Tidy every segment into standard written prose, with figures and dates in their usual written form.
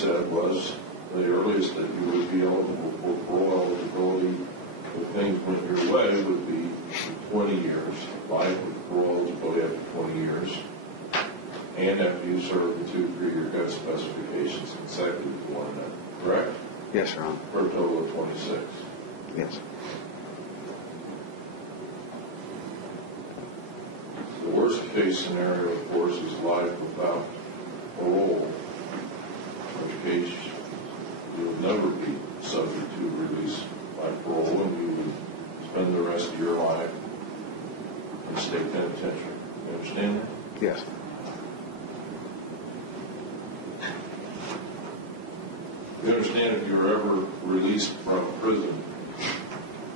said was the earliest that you would be eligible for parole eligibility if things went your way would be 20 years. Life with parole eligibility after 20 years. And after you serve the 2 3-year gut specifications consecutive to one another. Correct? Yes, Your Honor. For a total of 26. Yes. The worst case scenario, of course, is life without parole, in which case you would never be subject to release by parole and you would spend the rest of your life in state penitentiary. You understand that? Yes. You understand if you were ever released from prison,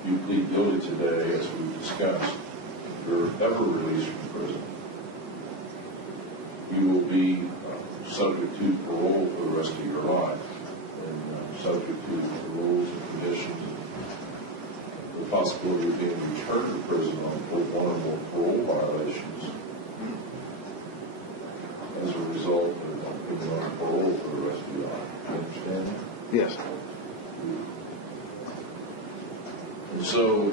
you plead guilty today, as we've discussed. If you're ever released from prison, you will be subject to parole for the rest of your life, and subject to the rules and conditions, the possibility of being returned to prison for one or more parole violations as a result of being on parole for the rest of your life. You understand that? Yes. And so,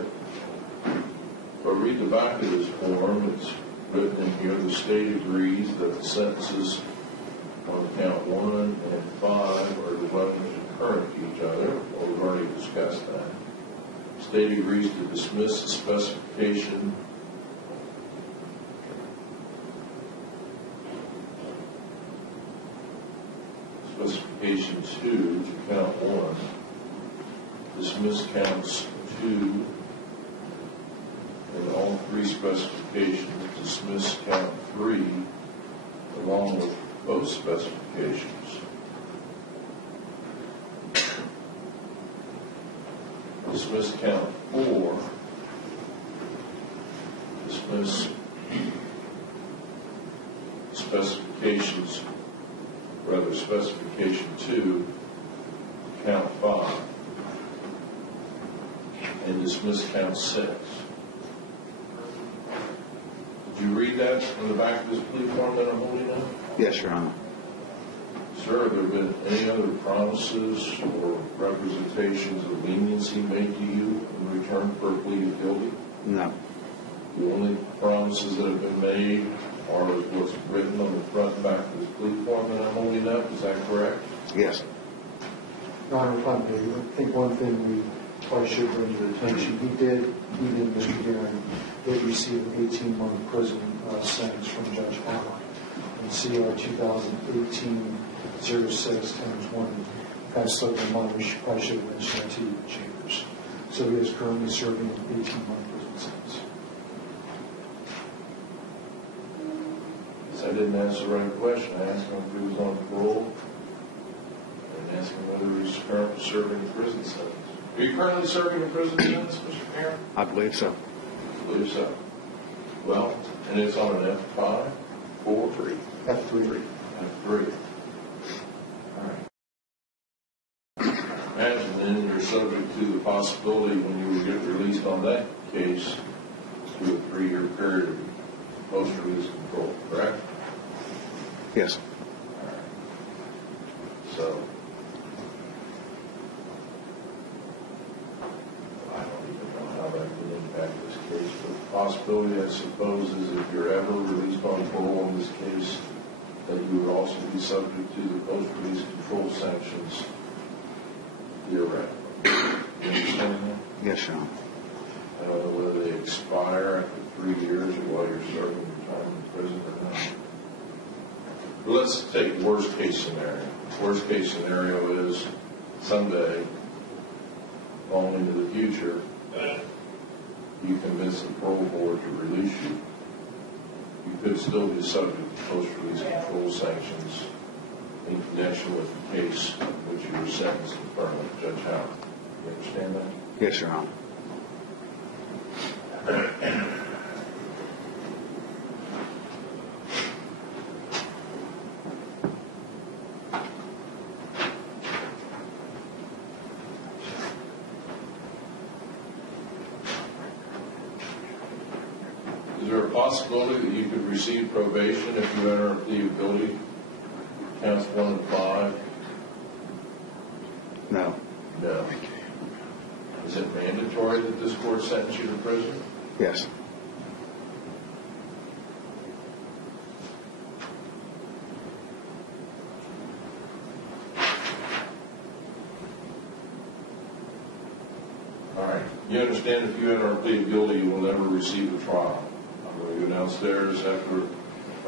if I read the back of this form, it's written in here, the state agrees that the sentences on count 1 and 5 are divided concurrent to each other. Well, we've already discussed that. The state agrees to dismiss the specification Specification 2 to count 1, dismiss counts 2, and all 3 specifications, dismiss count 3, along with both specifications. Dismiss count 4, dismiss specifications, rather specification 2, count 5, and dismiss count 6. Did you read that in the back of this plea form that I'm holding up? Yes, Your Honor. Sir, have there been any other promises or representations of leniency made to you in return for a plea of guilty? No. The only promises that have been made are what's written on the front and back of this plea form that I'm holding up. Is that correct? Yes. Your Honor, if I may, I think one thing we probably should bring to your attention, he did, Mr. Geran, did receive an 18-month prison sentence from Judge Plea in CR 2018-06-1020. Kind of slipped my mind. We probably should have mentioned that to you in chambers. So he is currently serving an 18-month prison sentence. I didn't ask the right question. I asked him if he was on parole. I didn't ask him whether he's currently serving a prison sentence. Are you currently serving a prison sentence, Mr. Geran? I believe so. I believe so. Well, and it's on an F5, 4, 3. F3. F3. All right. Imagine then you're subject to the possibility when you would get released on that case to a 3-year period of post-release control, correct? Yes. All right. So, I don't even know how that would impact this case, but the possibility, I suppose, is if you're ever released on parole in this case, that you would also be subject to the post-release control sanctions theoretically. You understand that? Yes, Your Honor. I don't know whether they expire after 3 years or while you're serving your time in prison or not. But let's take worst case scenario. Worst case scenario is someday, long into the future, you convince the parole board to release you. You could still be subject to post-release control sanctions in connection with the case in which you were sentenced in front of Judge Howard. You understand that? Yes, Your Honor. Is there a possibility that you could receive probation if you enter a plea of guilty? Counts 1 and 5, No. No. Is it mandatory that this court sentence you to prison? Yes. All right. You understand if you enter a plea of guilty, you will never receive a trial. I'm going to go downstairs after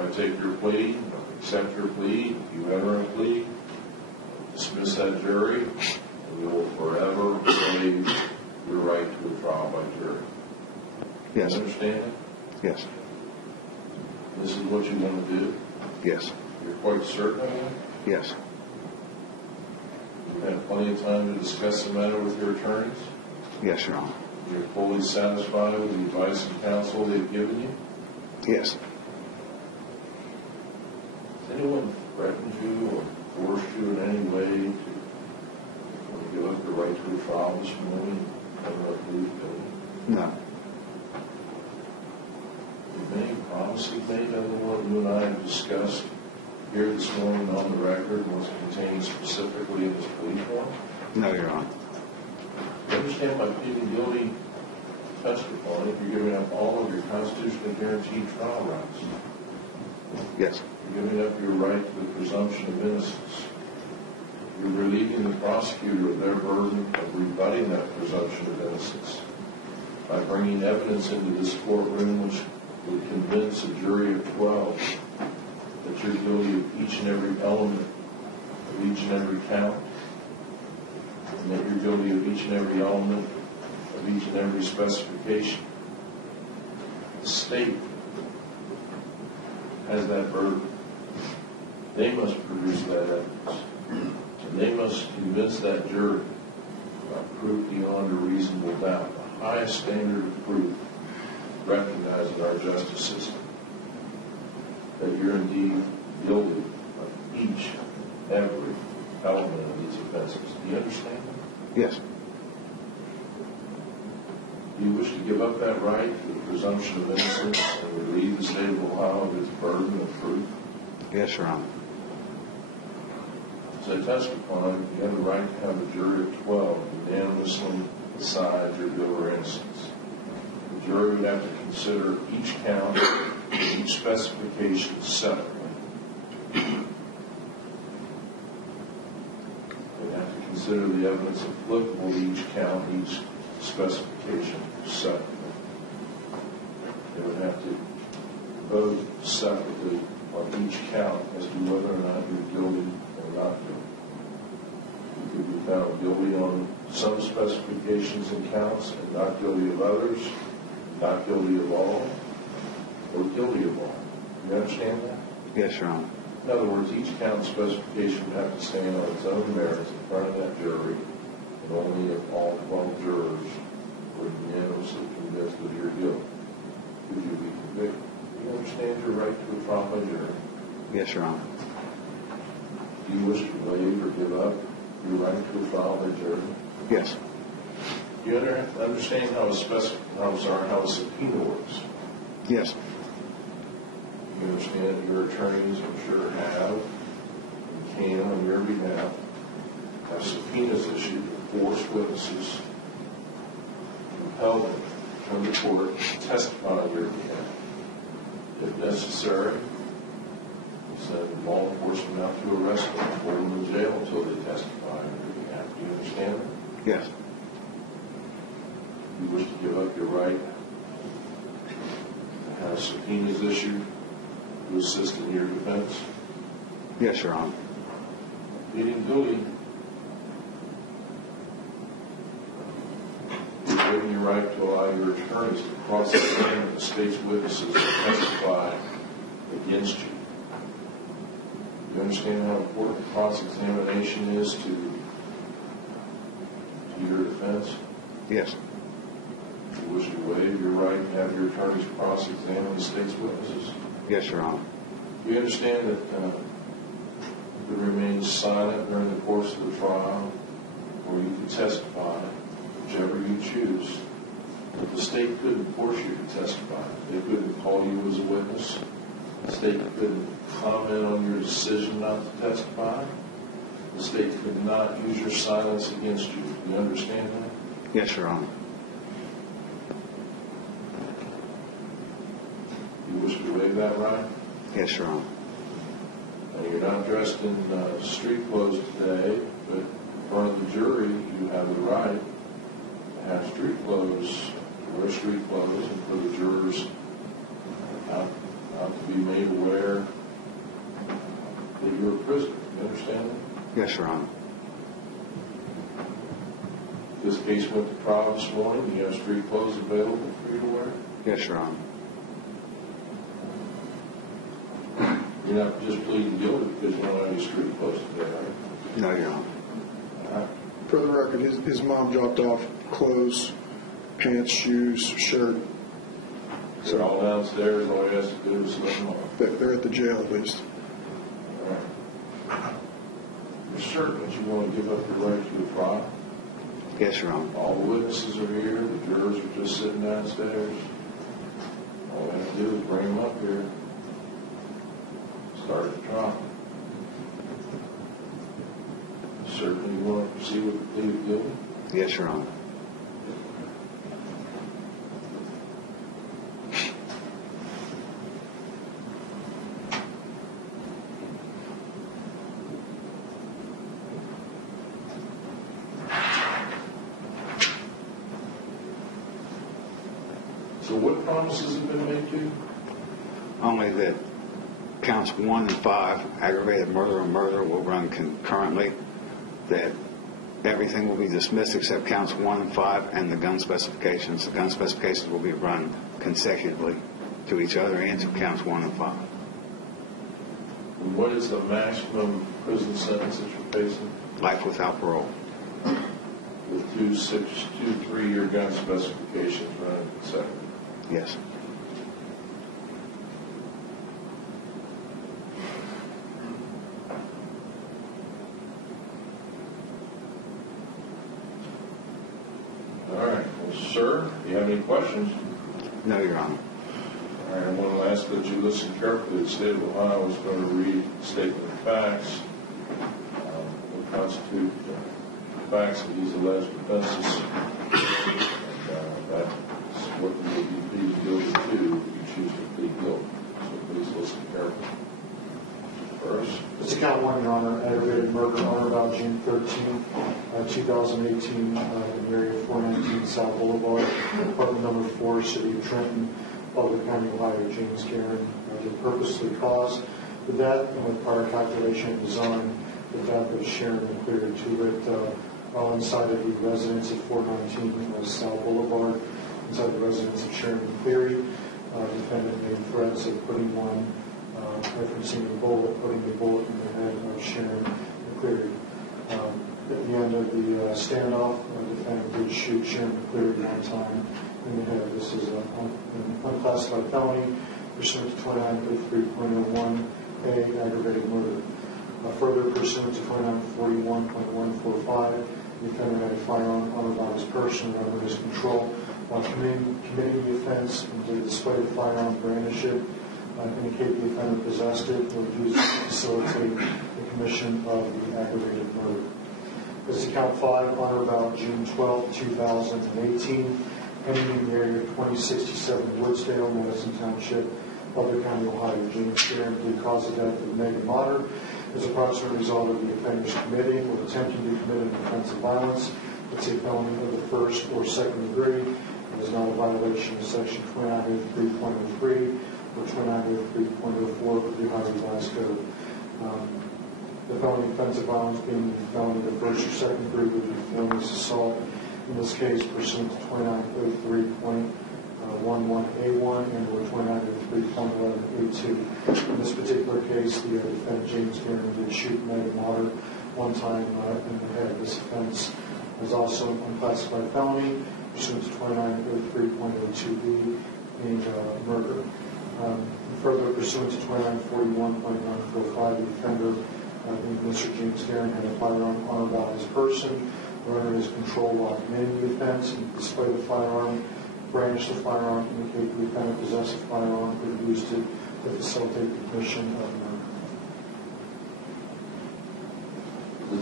I take your plea, accept your plea. If you enter a plea, dismiss that jury, and you will forever waive your right to a trial by jury. Yes. You understand it? Yes. This is what you want to do? Yes. You're quite certain of it? Yes. You've had plenty of time to discuss the matter with your attorneys? Yes, Your Honor. You're fully satisfied with the advice and counsel they've given you? Yes. Has anyone threatened you or forced you in any way to give up the right to a trial this morning? No. Have any promises made other than what you and I have discussed here this morning on the record was contained specifically in this plea form? No, Your Honor. You understand by pleading guilty, testifying, if you're giving up all of your constitutionally guaranteed trial rights. Yes. You're giving up your right to the presumption of innocence. You're relieving the prosecutor of their burden of rebutting that presumption of innocence by bringing evidence into this courtroom which would convince a jury of 12 that you're guilty of each and every element of each and every count, and that you're guilty of each and every element of each and every specification. The state has that burden. They must produce that evidence. And they must convince that jury by proof beyond a reasonable doubt, the highest standard of proof recognized in our justice system, that you're indeed guilty of each and every element of these offenses. Do you understand that? Yes. Do you wish to give up that right to the presumption of innocence and relieve the state of Ohio of its burden of proof? Yes, Your Honor. As I testified, you have the right to have a jury of 12 unanimously decide your guilt or innocence. The jury would have to consider each count and each specification separately. They'd have to consider the evidence applicable to each count, each specification separately. They would have to vote separately on each count as to whether or not you're guilty or not guilty. You could be found guilty on some specifications and counts and not guilty of others, not guilty of all, or guilty of all. You understand that? Yes, Your Honor. In other words, each count and specification would have to stand on its own merits in front of that jury, and only if all 12 jurors were unanimously convinced of your guilt would you be convicted. Do you understand your right to a trial by jury? Yes, Your Honor. Do you wish to waive or give up your right to a trial by jury? Yes. Do you understand how a subpoena works? Yes. You understand that your attorneys, I'm sure, have and can, on your behalf, have subpoenas issued to force witnesses, compel them to come to court and testify on your behalf. If necessary, send law enforcement out to arrest them, hold them in jail until they testify on your behalf. Do you understand that? Yes. You wish to give up your right to have subpoenas issued to assist in your defense? Yes, Your Honor. Pleading guilty, you're waiving your right to allow your attorneys to cross-examine the state's witnesses to testify against you. You understand how important cross-examination is to your defense? Yes. You wish to waive your right to have your attorneys cross-examine the state's witnesses? Yes, Your Honor. Do you understand that you could remain silent during the course of the trial, or you could testify, whichever you choose? But the state couldn't force you to testify. They couldn't call you as a witness. The state couldn't comment on your decision not to testify. The state could not use your silence against you. Do you understand that? Yes, Your Honor. You wish to waive that right? Yes, Your Honor. Now, you're not dressed in street clothes today, but in front of the jury, you have the right to have street clothes, to wear street clothes, and for the jurors not to be made aware that you're a prisoner. You understand that? Yes, Your Honor. This case went to trial this morning. You have street clothes available for you to wear? Yes, Your Honor. You're not just pleading guilty because you don't have any street clothes today, right? No, Your Honor. For the record, his mom dropped off clothes, pants, shoes, shirt. They're all downstairs. All he has to do is let them off. They're at the jail at least. All right. You're certain that you want to give up your right to a trial? Yes, Your Honor. All the witnesses are here. The jurors are just sitting downstairs. All we have to do is bring them up here. Start the trial. Certainly you want to proceed with the plea of guilty? Yes, Your Honor. So what promises have been made to you? Only that counts 1 and 5, aggravated murder and murder, will run concurrently, that everything will be dismissed except counts 1 and 5 and the gun specifications. The gun specifications will be run consecutively to each other and to counts 1 and 5. And what is the maximum prison sentence that you're facing? Life without parole. With 2 3-year gun specifications running consecutively. Yes. All right. Well, sir, do you have any questions? No, Your Honor. All right. I want to ask that you listen carefully. The state of Ohio is going to read a statement of facts that constitute facts of these alleged offenses. And that's what you will be pleading guilty to if you choose to plead guilty. So please listen carefully. First, It's count 1, Your Honor, aggravated murder on or about June 13, 2018, in the area of 419 South Boulevard, apartment number 4, City of Trenton, Butler County, Ohio. James Geran did purposely cause the death and with prior calculation and design the death of Sharon Plea to it while inside of the residence at 419 South Boulevard, inside the residence of Sharon Plea. Defendant made threats of putting one, referencing the bullet, putting the bullet in the head of Sharon McCleary. At the end of the standoff, the defendant did shoot Sharon McCleary one time in the head. This is an unclassified felony pursuant to 29.3.01A, aggravated murder. Further, pursuant to 2941.145, the defendant had a firearm on or about his person or under his control while committing the offense and did display the firearm, brandish it, indicate the offender possessed it, or used it to facilitate the commission of the aggravated murder. As to count 5, on or about June 12, 2018, ending in the area of 2067 Woodsdale, Madison Township, Butler County, Ohio. James Geran did cause the death of Megan Motter as a proximate result of the offender's committing or attempting to commit an offense of violence. It's a felony of the first or second degree. It is not a violation of Section 29.3.03 or 29.3.04 of the Ohio Revised Code. The felony offense of violence being the felony of the first or second degree would be felonious assault. In this case, pursuant to 29.03.11A1 and or 29.3.11A2. In this particular case, the defendant, James Geran, did shoot Megan Motter one time in the head. This offense is also an unclassified felony pursuant to 29.3.02B, being murder. Further, pursuant to 2941.945, the offender, Mr. James Geran, had a firearm on or about his person or under his control while committing the offense, and display the firearm, brandish the firearm, indicate the offender possessed a firearm, or used it to facilitate the commission of murder. The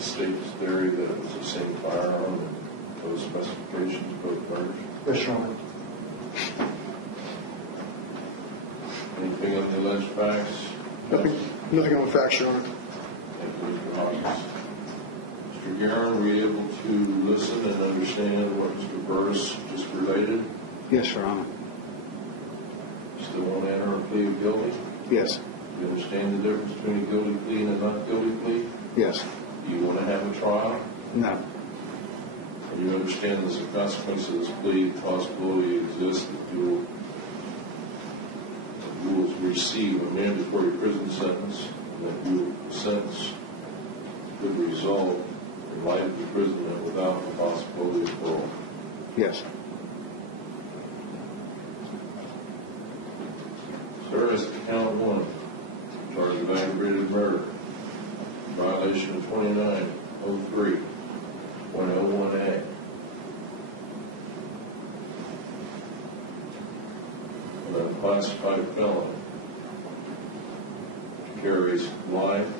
state's theory that it was the same firearm and those specifications, both murders. Yes, Your Honor. Anything on the alleged facts? Nothing on the facts, Your Honor. Thank you, Mr. Hawkins. Mr. Geran, were you able to listen and understand what Mr. Burris just related? Yes, Your Honor. Still want to enter a plea of guilty? Yes. Do you understand the difference between a guilty plea and a not guilty plea? Yes. Do you want to have a trial? No. Do you understand as a consequence of this plea, the possibility exists that you will receive a mandatory prison sentence, and that your sentence could result in life imprisonment without the possibility of parole? Yes. Sir, as to count one, charge of aggravated murder, violation of 2903.01A. An unclassified felon carries life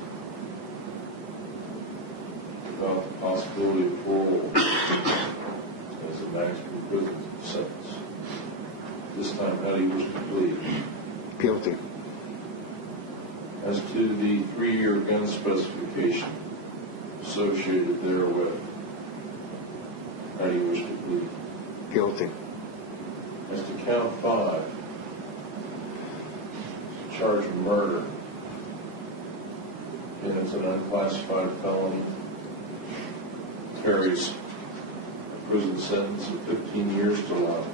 without the possibility of parole as a maximum prison sentence. This time, how do you wish to plead? Guilty. As to the 3-year gun specification associated therewith, how do you wish to plead? Guilty. As to count 5, charge of murder, and it's an unclassified felony, carries a prison sentence of 15 years to life,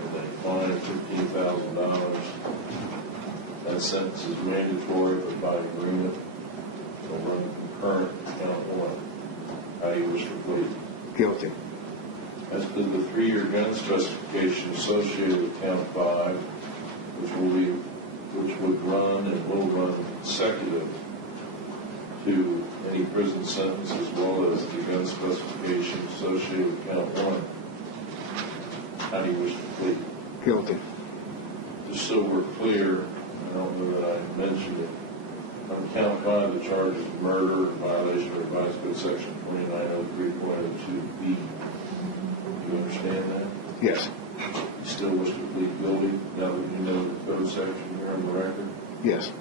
and a fine of $15,000. That sentence is mandatory, but by agreement, will run concurrent to count 1. How do you wish to plead? Guilty. As to the 3-year gun specification associated with count 5, which would run and will run consecutive to any prison sentence, as well as the gun specification associated with count 1, how do you wish to plead? Guilty. Just so we're clear, I don't know that I mentioned it, on count 5, the charge is murder in violation of Revised Code Section 2903.02B. Do you understand that? Yes. You still wish to plead guilty now that you know the code section here on the record? Yes.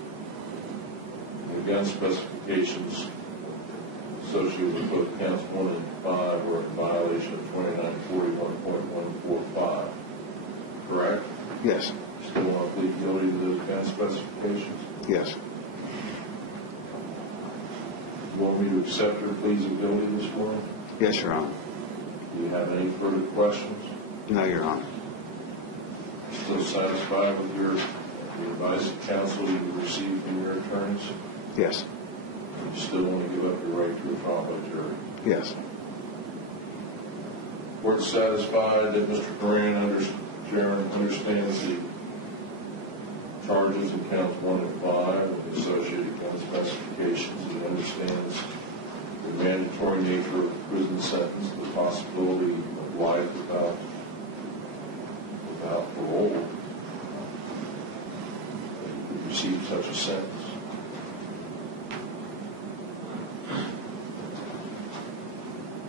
The gun specifications associated with both counts 1 and 5 were in violation of 2941.145. Correct? Yes. You still want to plead guilty to those gun specifications? Yes. You want me to accept your pleas of guilty this morning? Yes, Your Honor. Do you have any further questions? No, Your Honor. Still satisfied with the advice of counsel you received from your attorneys? Yes. You still want to give up your right to a trial by jury? Yes. Court satisfied that Mr. Geran understands the charges in counts 1 and 5 and the associated gun specifications. He understands the mandatory nature of the prison sentence, the possibility of life without parole, that he could receive such a sentence.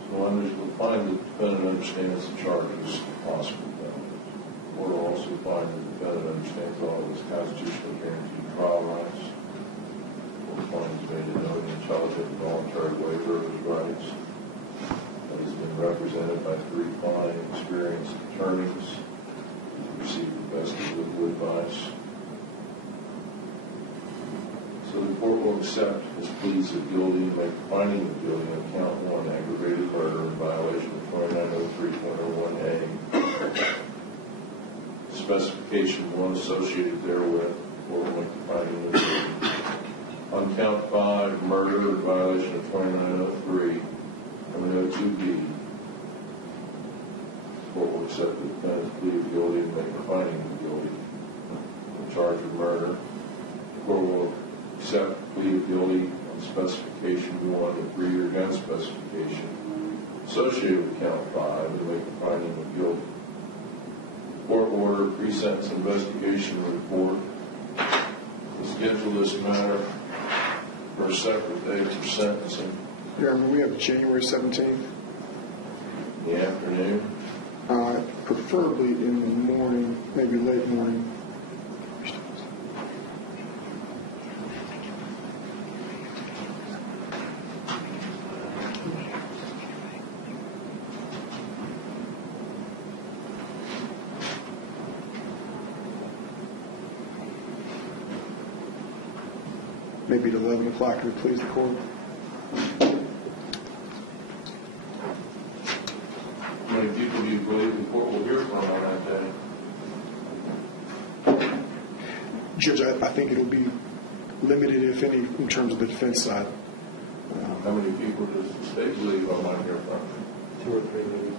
So we'll find the defendant understands the charges of possible penalties. We'll also find the defendant understands all of his constitutionally guaranteed trial rights. We'll find he's made a known, intelligent, and voluntary waiver of his rights. That he's been represented by 3 fine, experienced attorneys. He's received the best of legal advice. So the court will accept his pleas of guilty and make a finding of guilty on count 1, aggravated murder in violation of 2903.01A. Specification 1 associated therewith, the court will make the finding of guilty. On count 5, murder in violation of 2903.02B, the court will accept the defendant's plea of guilty and make a finding of guilty on charge of murder. The court will accept the plea of guilty on specification 1, the 3-year gun specification associated with count 5, and make a finding of guilty. Court order pre-sentence investigation report to schedule this matter a separate day for sentencing? Your Honor, we have January 17th, In the afternoon? preferably in the morning, maybe late morning. Maybe at 11 o'clock, if it please the court. How many people do you believe the court will hear from on that day? Judge, I think it'll be limited, if any, in terms of the defense side. How many people does the state believe I might hear from? 2 or 3 maybe.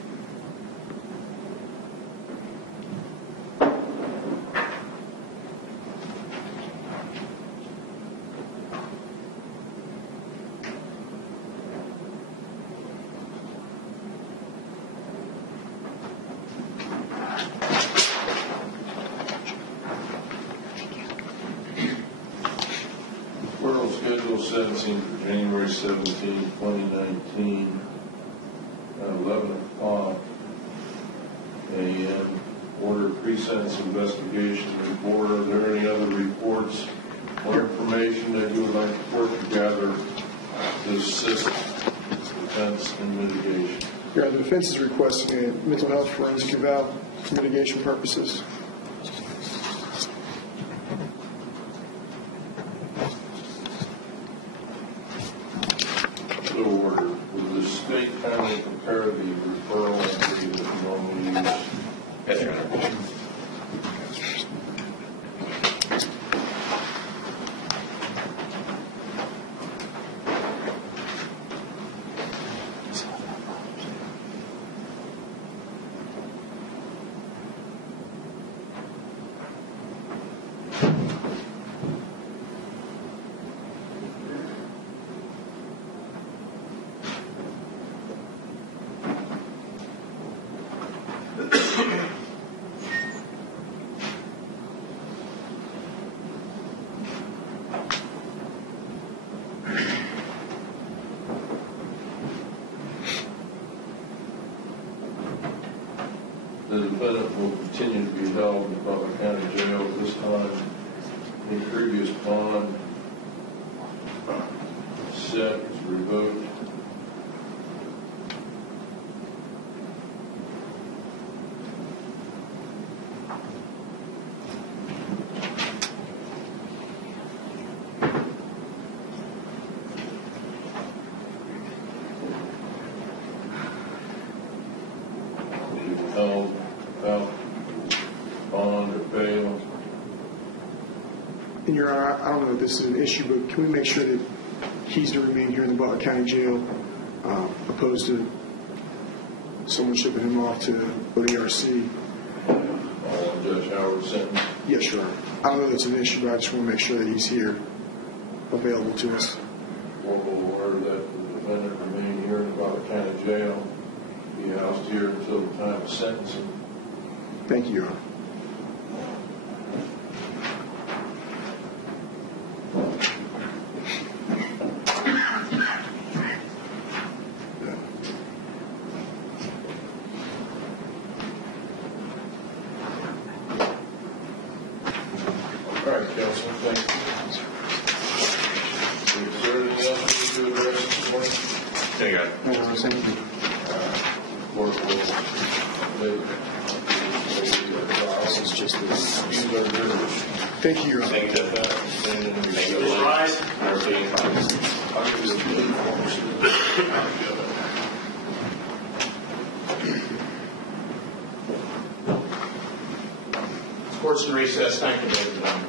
Parole schedule sentencing for January 17, 2019, at 11 o'clock a.m. Order pre-sentence investigation report. Are there any other reports or information that you would like the court to gather to assist defense in mitigation? Your Honor, the defense is requesting a mental health forensic eval for mitigation purposes. So order. Will the state kindly compare the referral entry that you normally use? Yes, Your Honor. The defendant will continue to be held in Butler County Jail at this time. The previous bond set is revoked. Held without bond or bail. And Your Honor, I don't know if this is an issue, but can we make sure that he's to remain here in the Butler County Jail, opposed to someone shipping him off to ODRC? Judge Howard sentence. Yes, Your Honor. I don't know if it's an issue, but I just want to make sure that he's here, available to us. Formal order that the defendant remain here in Butler County Jail, be housed here until the time of sentencing. Thank you, Your Honor. All right, Counsel, thank you. Is there anything else we need to address this morning? There you go. Thank you. Court will This is just this. use our privilege. Thank you, Your Honor. Thank you, Judge. Thank you. Rise. I'll give you the blue forms. Court's in recess. Thank you, ladies and gentlemen.